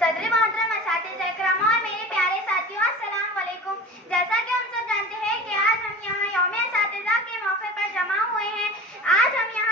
सदर मोहतरम असातिज़ा इकराम और मेरे प्यारे साथियों, अस्सलाम वालेकुम। जैसा कि हम सब जानते हैं कि आज हम यहाँ यौम असातिज़ा के मौके पर जमा हुए हैं। आज हम यहाँ